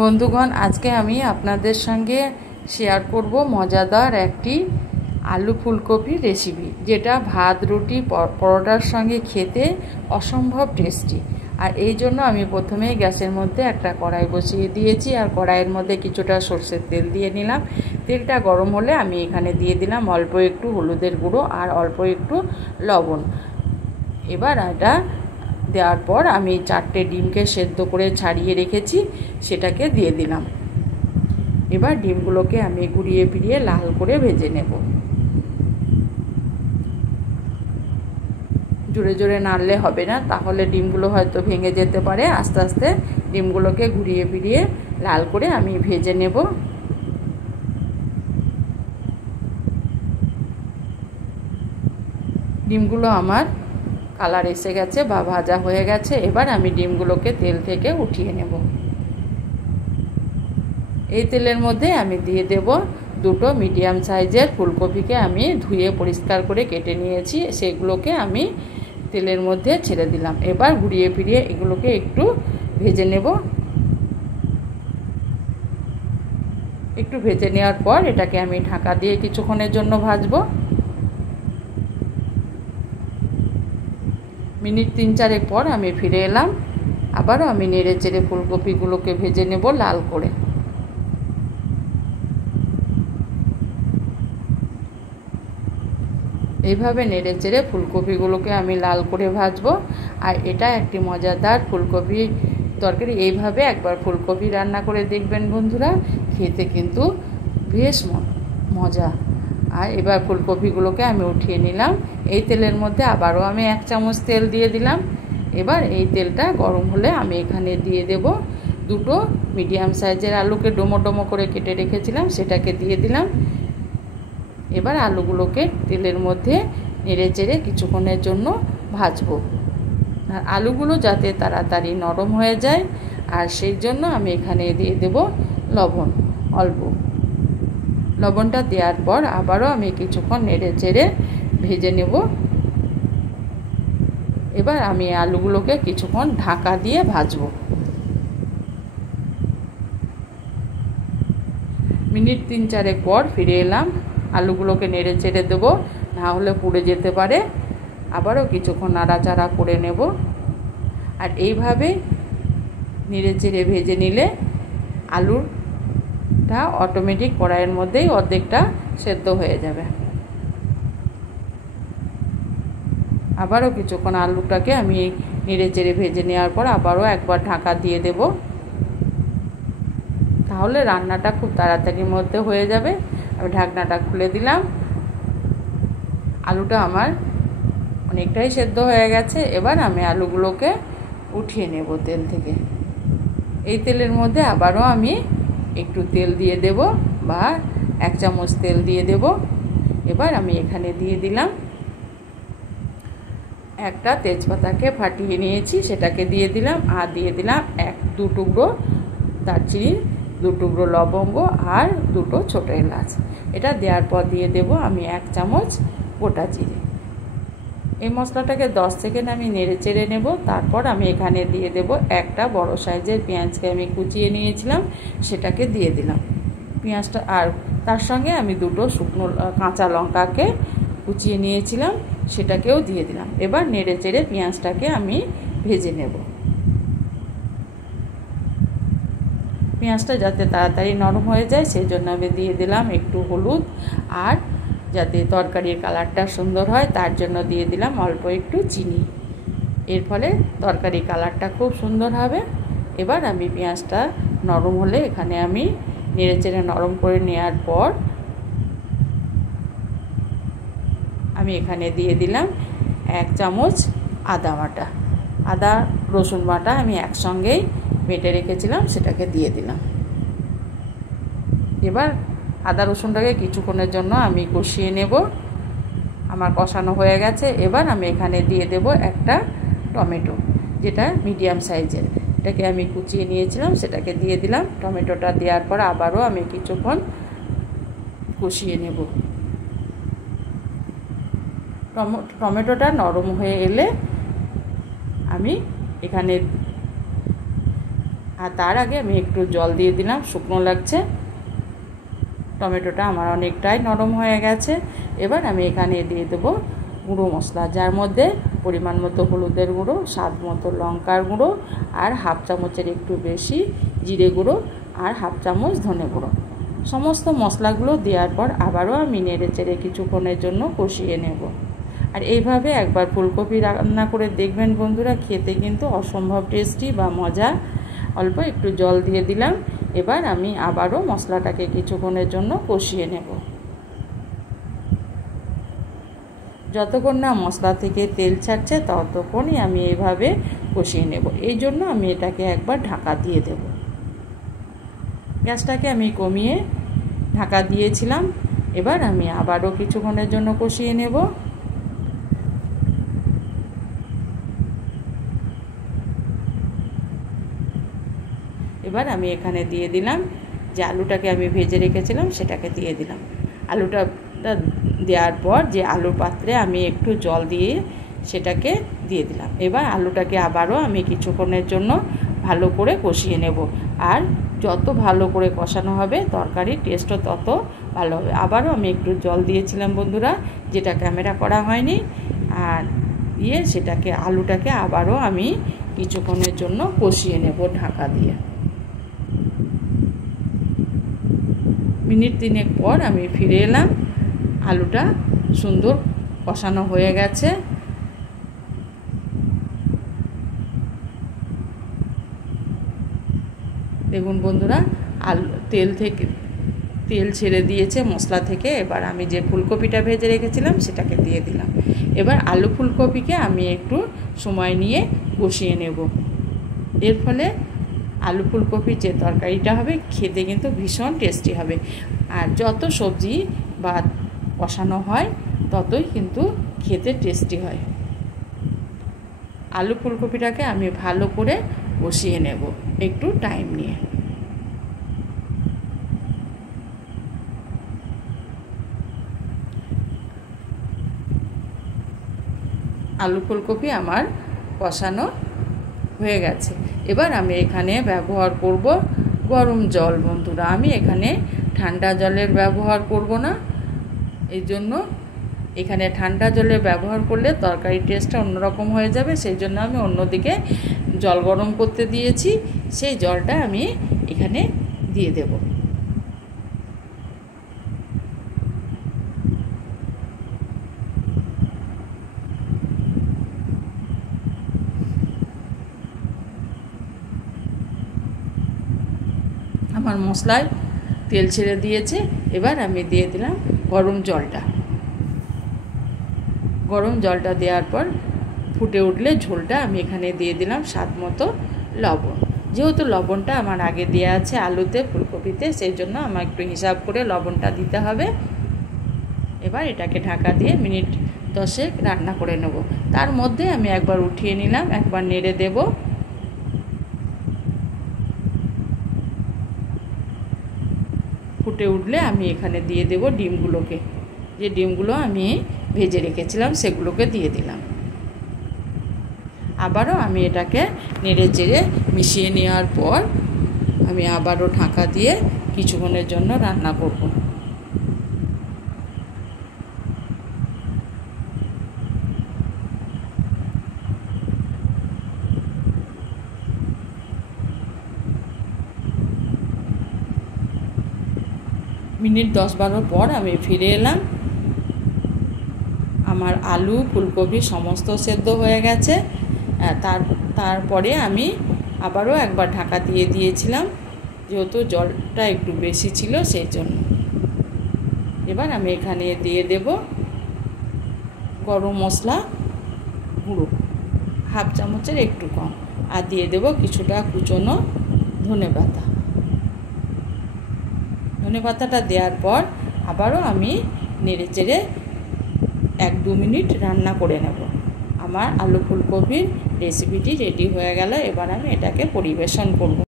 বন্ধুগণ, আজকে আমি আপনাদের সঙ্গে শেয়ার করব মজাদার একটি আলু ফুলকপি রেসিপি, যেটা ভাত, রুটি, পরোটার সঙ্গে খেতে অসম্ভব টেস্টি। আর এই জন্য আমি প্রথমেই গ্যাসের মধ্যে একটা কড়াই বসিয়ে দিয়েছি, আর কড়াইয়ের মধ্যে কিছুটা সর্ষের তেল দিয়ে নিলাম। তেলটা গরম হলে আমি এখানে দিয়ে দিলাম অল্প একটু হলুদের গুঁড়ো আর অল্প একটু লবণ। এবার এটা দেওয়ার পর আমি 4টে ডিমকে সেদ্ধ করে ছাড়িয়ে রেখেছি, সেটাকে দিয়ে দিলাম। এবার ডিমগুলোকে আমি ঘুরিয়ে ফিরিয়ে লাল করে ভেজে নেব। জোরে জোরে নাড়লে হবে না, তাহলে ডিমগুলো হয়তো ভেঙে যেতে পারে। আস্তে আস্তে ডিমগুলোকে ঘুরিয়ে ফিরিয়ে লাল করে আমি ভেজে নেব। ডিমগুলো আমার কালার এসে গেছে বা ভাজা হয়ে গেছে। এবার আমি ডিমগুলোকে তেল থেকে উঠিয়ে নেব। এই তেলের মধ্যে আমি দিয়ে দেব 2টো মিডিয়াম সাইজের ফুলকপিকে আমি ধুয়ে পরিষ্কার করে কেটে নিয়েছি, সেগুলোকে আমি তেলের মধ্যে ছেড়ে দিলাম। এবার ঘুরিয়ে ফিরিয়ে এগুলোকে একটু ভেজে নেব। একটু ভেজে নেওয়ার পর এটাকে আমি ঢাকা দিয়ে কিছুক্ষণের জন্য ভাজবো। মিনিট 3-4 পর আমি ফিরে এলাম। আবারও আমি নেড়ে চেড়ে ফুলকপিগুলোকে ভেজে নেব লাল করে। এইভাবে নেড়ে চেড়ে ফুলকপিগুলোকে আমি লাল করে ভাজবো। আর এটা একটি মজাদার ফুলকপি তরকারি। এইভাবে একবার ফুলকপি রান্না করে দেখবেন বন্ধুরা, খেতে কিন্তু বেশ মজা। আর এবার ফুলকপিগুলোকে আমি উঠিয়ে নিলাম। এই তেলের মধ্যে আবারও আমি 1 চামচ তেল দিয়ে দিলাম। এবার এই তেলটা গরম হলে আমি এখানে দিয়ে দেব 2টো মিডিয়াম সাইজের আলুকে ডোমো ডোমো করে কেটে রেখেছিলাম, সেটাকে দিয়ে দিলাম। এবার আলুগুলোকে তেলের মধ্যে নেড়ে চেড়ে কিছুক্ষণের জন্য ভাজবো। আর আলুগুলো যাতে তাড়াতাড়ি নরম হয়ে যায়, আর সেই জন্য আমি এখানে দিয়ে দেব লবণ অল্প। লবণটা দেওয়ার পর আবারও আমি কিছুক্ষণ নেড়ে চেড়ে ভেজে নেব। এবার আমি আলুগুলোকে কিছুক্ষণ ঢাকা দিয়ে ভাজবো। মিনিট 3-4 পর ফিরে এলাম। আলুগুলোকে নেড়ে চেড়ে দেবো, না হলে পুড়ে যেতে পারে। আবারও কিছুক্ষণ নাড়াচাড়া করে নেব। আর এইভাবে নেড়ে চেড়ে ভেজে নিলে আলুটা অটোমেটিক কড়াইয়ের মধ্যেই অর্ধেকটা সেদ্ধ হয়ে যাবে। আবারও কিছুক্ষণ আলুটাকে আমি নেড়ে চেড়ে ভেজে নেওয়ার পর আবারও একবার ঢাকা দিয়ে দেব, তাহলে রান্নাটা খুব তাড়াতাড়ির মধ্যে হয়ে যাবে। আমি ঢাকনাটা খুলে দিলাম। আলুটা আমার অনেকটাই সেদ্ধ হয়ে গেছে। এবার আমি আলুগুলোকে উঠিয়ে নেব তেল থেকে। এই তেলের মধ্যে আবারও আমি একটু তেল দিয়ে দেব, বা 1 চামচ তেল দিয়ে দেব। এবার আমি এখানে দিয়ে দিলাম একটা তেজপাতাকে ফাটিয়ে নিয়েছি, সেটাকে দিয়ে দিলাম। আর দিয়ে দিলাম 2 টুকরো দারচিনি, 2 টুকরো লবঙ্গ আর 2টো ছোটো এলাচ। এটা দেওয়ার পর দিয়ে দেব আমি 1 চামচ গোটা জিরে। এই মশলাটাকে 10 সেকেন্ড আমি নেড়ে চেড়ে নেব। তারপর আমি এখানে দিয়ে দেব একটা বড় সাইজের পেঁয়াজকে আমি কুচিয়ে নিয়েছিলাম, সেটাকে দিয়ে দিলাম। পেঁয়াজটা আর তার সঙ্গে আমি 2টো শুকনো কাঁচা লঙ্কাকে কুচিয়ে নিয়েছিলাম, সেটাকেও দিয়ে দিলাম। এবার নেড়ে চেড়ে পেঁয়াজটাকে আমি ভেজে নেব। পেঁয়াজটা যাতে তাড়াতাড়ি নরম হয়ে যায়, সেই জন্য আমি দিয়ে দিলাম একটু হলুদ। আর যাতে তরকারির কালারটা সুন্দর হয়, তার জন্য দিয়ে দিলাম অল্প একটু চিনি। এর ফলে তরকারির কালারটা খুব সুন্দর হবে। এবার আমি পেঁয়াজটা নরম হলে এখানে আমি নেড়ে চেড়ে নরম করে নেওয়ার পর আমি এখানে দিয়ে দিলাম 1 চামচ আদা বাটা। আদা রসুন বাটা আমি একসঙ্গেই বেটে রেখেছিলাম, সেটাকে দিয়ে দিলাম। এবার আদা রসুনটাকে কিছুক্ষণের জন্য আমি কষিয়ে নেব। আমার কষানো হয়ে গেছে। এবার আমি এখানে দিয়ে দেব একটা টমেটো, যেটা মিডিয়াম সাইজের। এটাকে আমি কুচিয়ে নিয়েছিলাম, সেটাকে দিয়ে দিলাম। টমেটোটা দেওয়ার পর আবারও আমি কিছুক্ষণ কষিয়ে নেব। টমেটোটা নরম হয়ে এলে আমি এখানে আর তার আগে আমি একটু জল দিয়ে দিলাম, শুকনো লাগছে। টমেটোটা আমার অনেকটাই নরম হয়ে গেছে। এবার আমি এখানে দিয়ে দেবো গুঁড়ো মশলা, যার মধ্যে পরিমাণ মতো হলুদের গুঁড়ো, স্বাদ মতো লঙ্কার গুঁড়ো, আর হাফ চামচের একটু বেশি জিরে গুঁড়ো, আর হাফ চামচ ধনে গুঁড়ো। সমস্ত মশলাগুলো দেওয়ার পর আবারও আমি নেড়ে চেড়ে কিছুক্ষণের জন্য কষিয়ে নেব। আর এইভাবে একবার ফুলকপি রান্না করে দেখবেন বন্ধুরা, খেতে কিন্তু অসম্ভব টেস্টি বা মজা। অল্প একটু জল দিয়ে দিলাম। এবার আমি আবারও মশলাটাকে কিছুক্ষণের জন্য কষিয়ে নেব। যতক্ষণ না মশলা থেকে তেল ছাড়ছে ততক্ষণই আমি এইভাবে কষিয়ে নেব। এই জন্য আমি এটাকে একবার ঢাকা দিয়ে দেব। গ্যাসটাকে আমি কমিয়ে ঢাকা দিয়েছিলাম। এবার আমি আবারও কিছুক্ষণের জন্য কষিয়ে নেব। এবার আমি এখানে দিয়ে দিলাম যে আলুটাকে আমি ভেজে রেখেছিলাম, সেটাকে দিয়ে দিলাম। আলুটা দেওয়ার পর যে আলুর পাত্রে আমি একটু জল দিয়ে সেটাকে দিয়ে দিলাম। এবার আলুটাকে আবারও আমি কিছুক্ষণের জন্য ভালো করে কষিয়ে নেব। আর যত ভালো করে কষানো হবে তরকারির টেস্টও তত ভালো হবে। আবারও আমি একটু জল দিয়েছিলাম বন্ধুরা, যেটা ক্যামেরা করা হয়নি। আর দিয়ে সেটাকে আলুটাকে আবারও আমি কিছুক্ষণের জন্য কষিয়ে নেব ঢাকা দিয়ে। মিনিট 3 পর আমি ফিরে এলাম। আলুটা সুন্দর কষানো হয়ে গেছে। দেখুন বন্ধুরা, তেল ছেড়ে দিয়েছে মশলা থেকে। এবার আমি যে ফুলকপিটা ভেজে রেখেছিলাম সেটাকে দিয়ে দিলাম। এবার আলু ফুলকপিকে আমি একটু সময় নিয়ে কষিয়ে নেব। এর ফলে আলু ফুলকপির যে তরকারিটা হবে খেতে কিন্তু ভীষণ টেস্টি হবে। আর যত সবজি বা কষানো হয় ততই কিন্তু খেতে টেস্টি হয়। আলু ফুলকপিটাকে আমি ভালো করে কষিয়ে নেব একটু টাইম নিয়ে। আলু ফুলকপি আমার কষানো হয়ে গেছে। এবার আমি এখানে ব্যবহার করব গরম জল বন্ধুরা। আমি এখানে ঠান্ডা জলের ব্যবহার করব না। এই জন্য এখানে ঠান্ডা জলের ব্যবহার করলে তরকারির টেস্টটা অন্যরকম হয়ে যাবে। সেই জন্য আমি অন্যদিকে জল গরম করতে দিয়েছি। সেই জলটা আমি এখানে দিয়ে দেব। আমার মশলায় তেল ছেড়ে দিয়েছে। এবার আমি দিয়ে দিলাম গরম জলটা। গরম জলটা দেওয়ার পর ফুটে উঠলে ঝোলটা আমি এখানে দিয়ে দিলাম স্বাদ মতো লবণ। যেহেতু লবণটা আমার আগে দেওয়া আছে আলুতে ফুলকপিতে, সেই জন্য আমার একটু হিসাব করে লবণটা দিতে হবে। এবার এটাকে ঢাকা দিয়ে মিনিট 10 রান্না করে নেব। তার মধ্যে আমি একবার উঠিয়ে নিলাম, একবার নেড়ে দেব। ফুটে উঠলে আমি এখানে দিয়ে দেব ডিমগুলোকে। যে ডিমগুলো আমি ভেজে রেখেছিলাম সেগুলোকে দিয়ে দিলাম। আবারও আমি এটাকে নেড়ে চেড়ে মিশিয়ে নেওয়ার পর আমি আবারও ঢাকা দিয়ে কিছুক্ষণের জন্য রান্না করব। মিনিট 10-12 পর আমি ফিরে এলাম। আমার আলু ফুলকপি সমস্ত সেদ্ধ হয়ে গেছে। তারপরে আমি আবারও একবার ঢাকা দিয়ে দিয়েছিলাম, যেহেতু জলটা একটু বেশি ছিল সেই জন্য। এবার আমি এখানে দিয়ে দেব গরম মশলা গুঁড়ো, হাফ চামচের একটু কম, আর দিয়ে দেব কিছুটা কুচনো ধনেপাতা। ধনেপাতাটা দেওয়ার পর আবারও আমি নেড়ে চেড়ে 1-2 মিনিট রান্না করে নেব। আমার আলু ফুলকপির রেসিপিটি রেডি হয়ে গেল। এবার আমি এটাকে পরিবেশন করব।